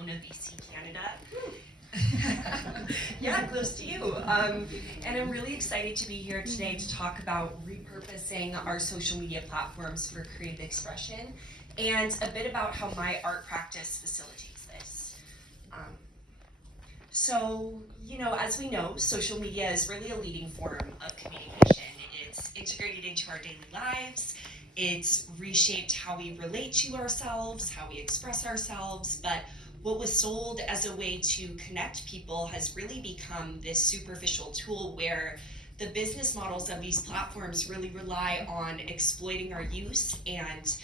Kelowna, BC, Canada. Yeah, close to you. And I'm really excited to be here today to talk about repurposing our social media platforms for creative expression and a bit about how my art practice facilitates this. So, as we know, social media is really a leading form of communication. It's integrated into our daily lives. It's reshaped how we relate to ourselves, how we express ourselves, but what was sold as a way to connect people has really become this superficial tool where the business models of these platforms really rely on exploiting our use and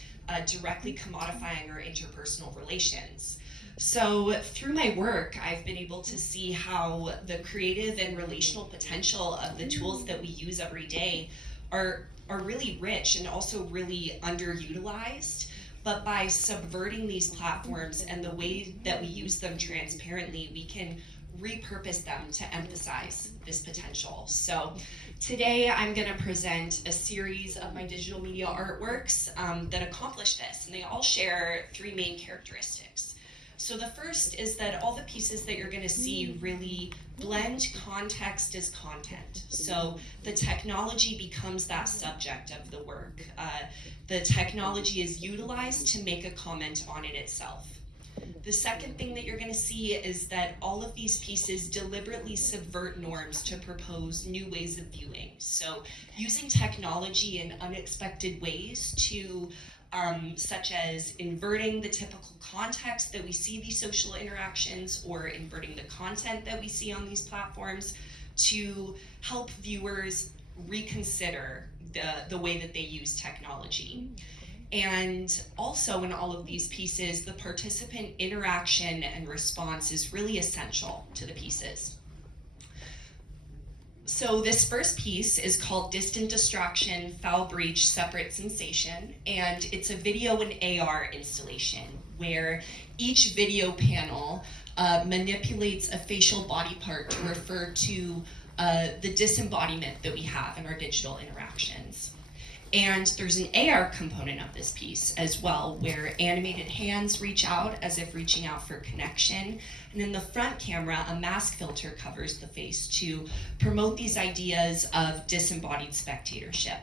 directly commodifying our interpersonal relations. So through my work, I've been able to see how the creative and relational potential of the tools that we use every day are really rich and also really underutilized. But by subverting these platforms and the way that we use them transparently, we can repurpose them to emphasize this potential. So today I'm going to present a series of my digital media artworks that accomplish this, and they all share three main characteristics. So the first is that all the pieces that you're going to see really blend context as content. So the technology becomes that subject of the work. The technology is utilized to make a comment on it itself. The second thing that you're going to see is that all of these pieces deliberately subvert norms to propose new ways of viewing. So using technology in unexpected ways to such as inverting the typical context that we see these social interactions or inverting the content that we see on these platforms to help viewers reconsider the way that they use technology. And also in all of these pieces, the participant interaction and response is really essential to the pieces. So this first piece is called Distant Distraction, Foul Breach, Separate Sensation, and it's a video and AR installation where each video panel manipulates a facial body part to refer to the disembodiment that we have in our digital interactions. And there's an AR component of this piece as well, where animated hands reach out as if reaching out for connection. And in the front camera, a mask filter covers the face to promote these ideas of disembodied spectatorship.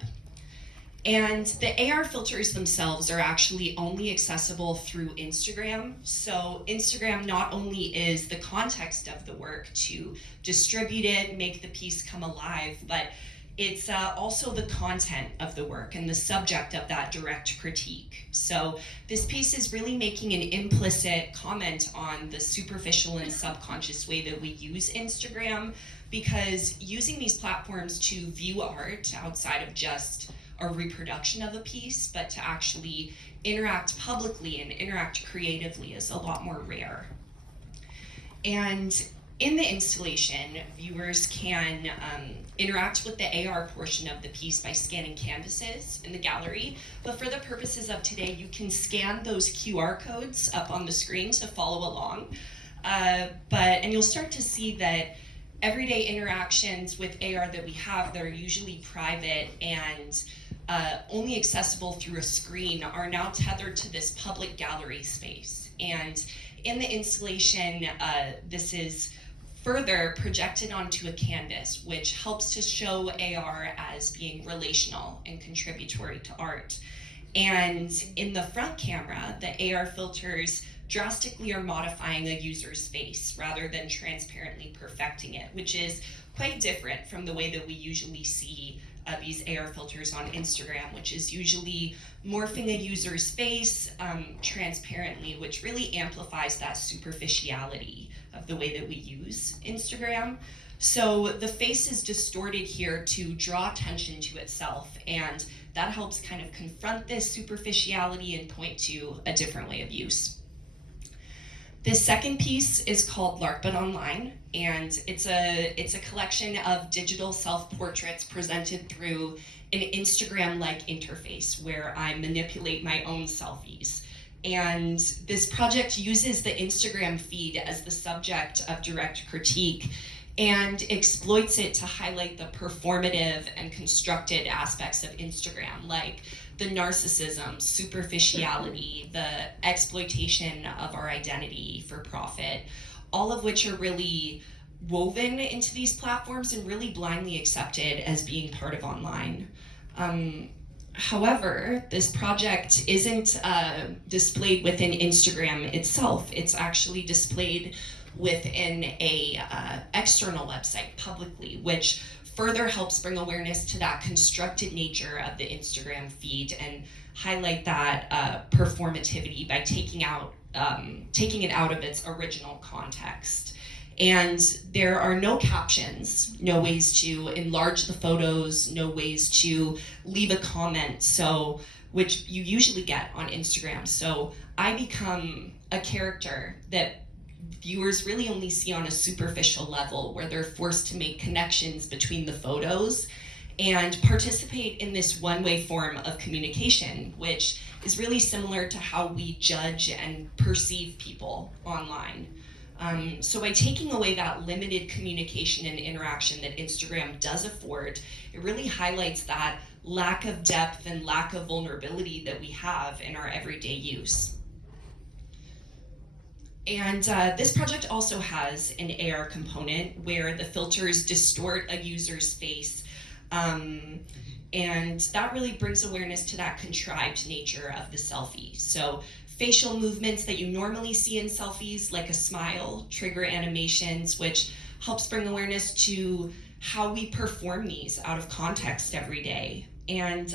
And the AR filters themselves are actually only accessible through Instagram. So Instagram not only is the context of the work to distribute it, make the piece come alive, but it's also the content of the work and the subject of that direct critique. So this piece is really making an implicit comment on the superficial and subconscious way that we use Instagram, because using these platforms to view art outside of just a reproduction of a piece, but to actually interact publicly and interact creatively is a lot more rare. And in the installation, viewers can interact with the AR portion of the piece by scanning canvases in the gallery. But for the purposes of today, you can scan those QR codes up on the screen to follow along. And you'll start to see that everyday interactions with AR that we have that are usually private and only accessible through a screen are now tethered to this public gallery space. And in the installation, this is further projected onto a canvas, which helps to show AR as being relational and contributory to art. And in the front camera, the AR filters drastically are modifying a user's face rather than transparently perfecting it, which is quite different from the way that we usually see these AR filters on Instagram, which is usually morphing a user's face transparently, which really amplifies that superficiality of the way that we use Instagram. So the face is distorted here to draw attention to itself, and that helps kind of confront this superficiality and point to a different way of use. This second piece is called Lark Spartin, and it's a collection of digital self-portraits presented through an Instagram-like interface where I manipulate my own selfies. And this project uses the Instagram feed as the subject of direct critique and exploits it to highlight the performative and constructed aspects of Instagram, like the narcissism, superficiality, the exploitation of our identity for profit, all of which are really woven into these platforms and really blindly accepted as being part of online. However, this project isn't displayed within Instagram itself. It's actually displayed within a external website publicly, which further helps bring awareness to that constructed nature of the Instagram feed and highlight that performativity by taking it out of its original context. And there are no captions, no ways to enlarge the photos, no ways to leave a comment, which you usually get on Instagram. So I become a character that viewers really only see on a superficial level, where they're forced to make connections between the photos and participate in this one-way form of communication, which is really similar to how we judge and perceive people online. So by taking away that limited communication and interaction that Instagram does afford, it really highlights that lack of depth and lack of vulnerability that we have in our everyday use. And this project also has an AR component where the filters distort a user's face, and that really brings awareness to that contrived nature of the selfie. So facial movements that you normally see in selfies, like a smile, trigger animations, which helps bring awareness to how we perform these out of context every day. And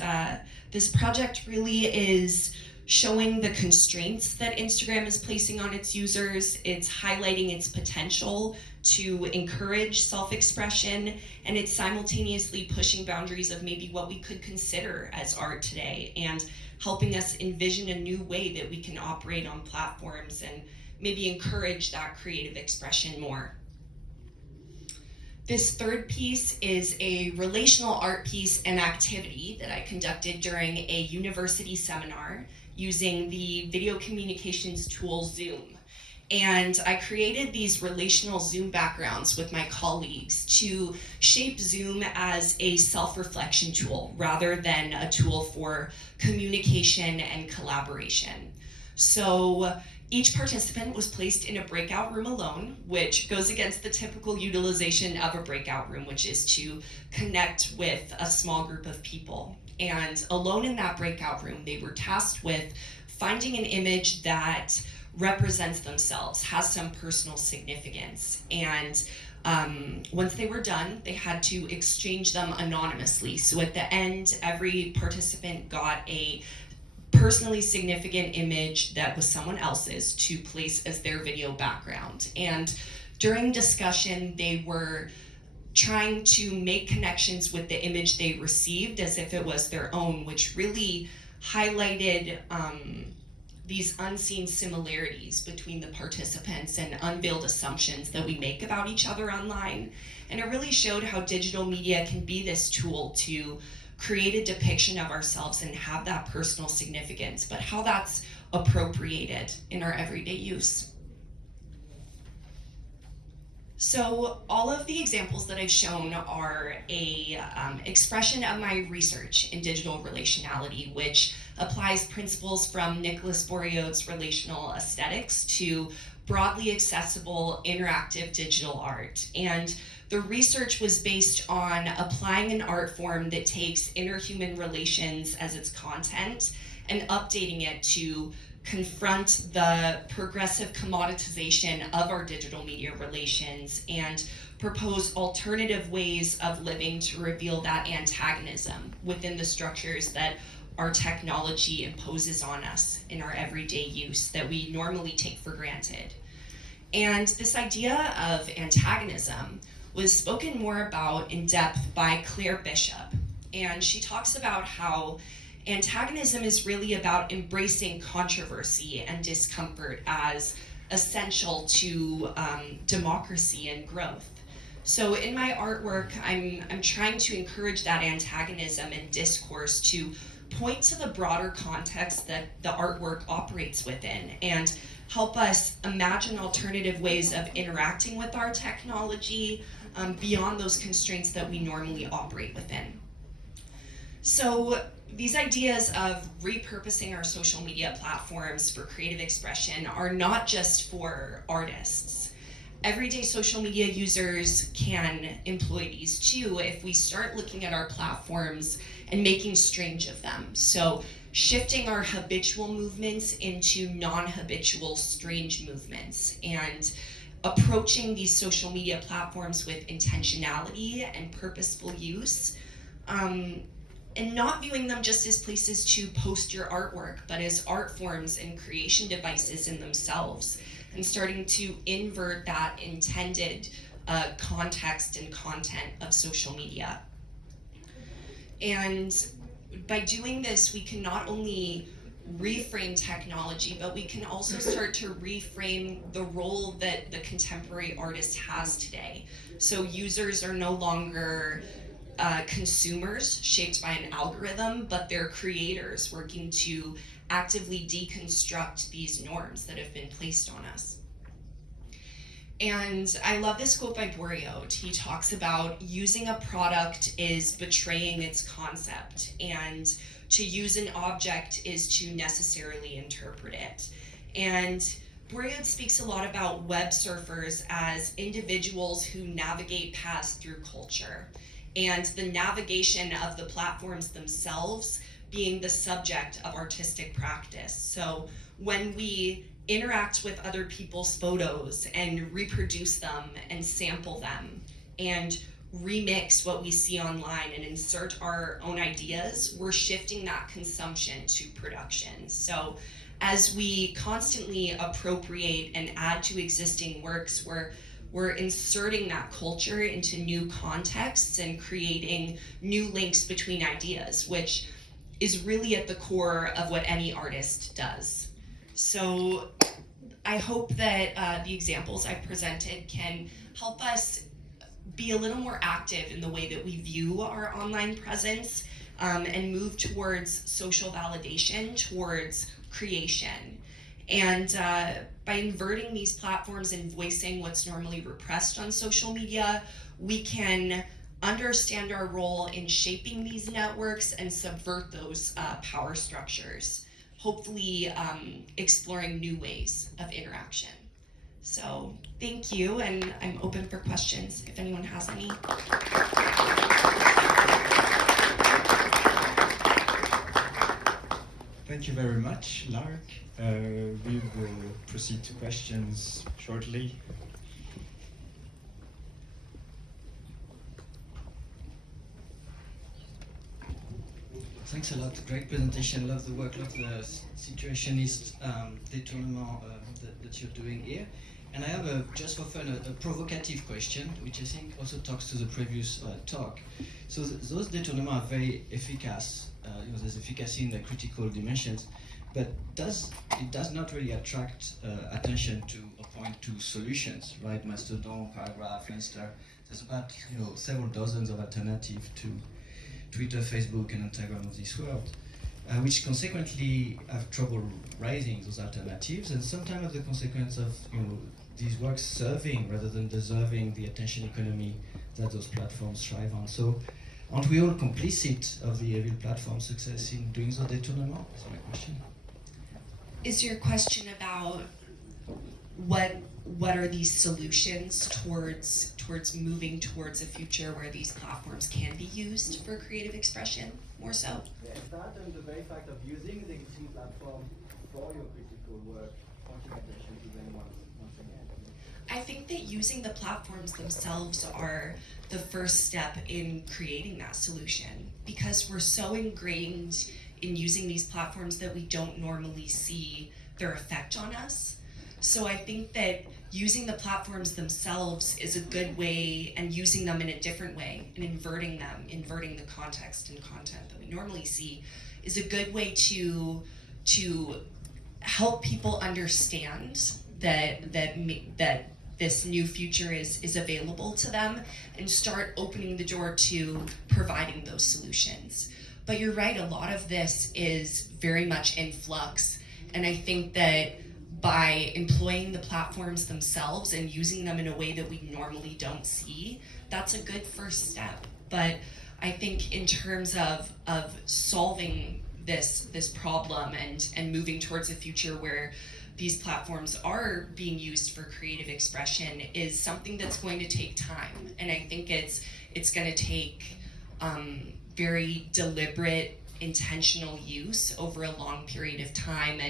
this project really is showing the constraints that Instagram is placing on its users. It's highlighting its potential to encourage self-expression, and it's simultaneously pushing boundaries of maybe what we could consider as art today, and helping us envision a new way that we can operate on platforms and maybe encourage that creative expression more. This third piece is a relational art piece and activity that I conducted during a university seminar using the video communications tool Zoom. And I created these relational Zoom backgrounds with my colleagues to shape Zoom as a self-reflection tool rather than a tool for communication and collaboration. So each participant was placed in a breakout room alone, which goes against the typical utilization of a breakout room, which is to connect with a small group of people. And alone in that breakout room, they were tasked with finding an image that represents themselves, has some personal significance. And once they were done, they had to exchange them anonymously. So at the end, every participant got a personally significant image that was someone else's to place as their video background. And during discussion, they were trying to make connections with the image they received as if it was their own, which really highlighted these unseen similarities between the participants and unveiled assumptions that we make about each other online. And it really showed how digital media can be this tool to create a depiction of ourselves and have that personal significance, but how that's appropriated in our everyday use. So all of the examples that I've shown are a expression of my research in digital relationality, which applies principles from Nicholas Bourriaud's relational aesthetics to broadly accessible interactive digital art. And the research was based on applying an art form that takes interhuman relations as its content and updating it to confront the progressive commoditization of our digital media relations and propose alternative ways of living to reveal that antagonism within the structures that our technology imposes on us in our everyday use that we normally take for granted. And this idea of antagonism was spoken more about in depth by Claire Bishop. And she talks about how antagonism is really about embracing controversy and discomfort as essential to democracy and growth. So in my artwork, I'm trying to encourage that antagonism and discourse to point to the broader context that the artwork operates within and help us imagine alternative ways of interacting with our technology beyond those constraints that we normally operate within. So these ideas of repurposing our social media platforms for creative expression are not just for artists. Everyday social media users can employ these too if we start looking at our platforms and making strange of them. So shifting our habitual movements into non-habitual strange movements, and approaching these social media platforms with intentionality and purposeful use, and not viewing them just as places to post your artwork, but as art forms and creation devices in themselves, and starting to invert that intended context and content of social media. And by doing this, we can not only reframe technology, but we can also start to reframe the role that the contemporary artist has today. So users are no longer consumers shaped by an algorithm, but they're creators working to actively deconstruct these norms that have been placed on us. And I love this quote by Bourriaud. He talks about using a product is betraying its concept, and to use an object is to necessarily interpret it. And Bourriaud speaks a lot about web surfers as individuals who navigate paths through culture, and the navigation of the platforms themselves being the subject of artistic practice. So when we interact with other people's photos and reproduce them and sample them and remix what we see online and insert our own ideas, we're shifting that consumption to production. So as we constantly appropriate and add to existing works, we're inserting that culture into new contexts and creating new links between ideas, which is really at the core of what any artist does. So I hope that the examples I presented can help us be a little more active in the way that we view our online presence, and move towards social validation, towards creation. And by inverting these platforms and voicing what's normally repressed on social media, we can understand our role in shaping these networks and subvert those power structures, hopefully exploring new ways of interaction. So thank you, and I'm open for questions if anyone has any. Thank you very much, Lark. We will proceed to questions shortly. Thanks a lot. Great presentation. Love the work. Love the situationist détournement that you're doing here. And I have just for fun a provocative question, which I think also talks to the previous talk. So those détournements are very efficacious. There's efficacy in the critical dimensions, but it does not really attract attention to or point to solutions, right? Mastodon, Paragraph, Insta. There's about several dozens of alternatives to Twitter, Facebook, and Instagram of this world, which consequently have trouble raising those alternatives, and sometimes of the consequence of these works serving rather than deserving the attention economy that those platforms thrive on. So, aren't we all complicit of the evil platform success in doing the détournement? That's my question. Is your question about what are these solutions towards moving towards a future where these platforms can be used for creative expression, more so? Yeah, that and the very fact of using the existing platform for your critical work, pointing attention to them once again. I think that using the platforms themselves are the first step in creating that solution, because we're so ingrained in using these platforms that we don't normally see their effect on us. So I think that using the platforms themselves is a good way, and using them in a different way and inverting the context and content that we normally see, is a good way to help people understand that this new future is available to them, and start opening the door to providing those solutions. But you're right, a lot of this is very much in flux, and I think that by employing the platforms themselves and using them in a way that we normally don't see, that's a good first step. But I think in terms of solving this problem and moving towards a future where these platforms are being used for creative expression is something that's going to take time, and I think it's going to take very deliberate, intentional use over a long period of time,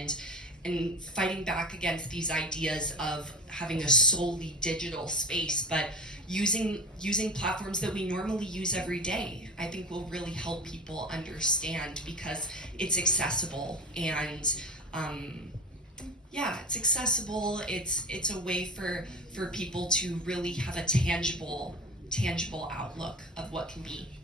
and fighting back against these ideas of having a solely digital space, but using platforms that we normally use every day, I think will really help people understand, because it's accessible and it's accessible. It's a way for people to really have a tangible outlook of what can be.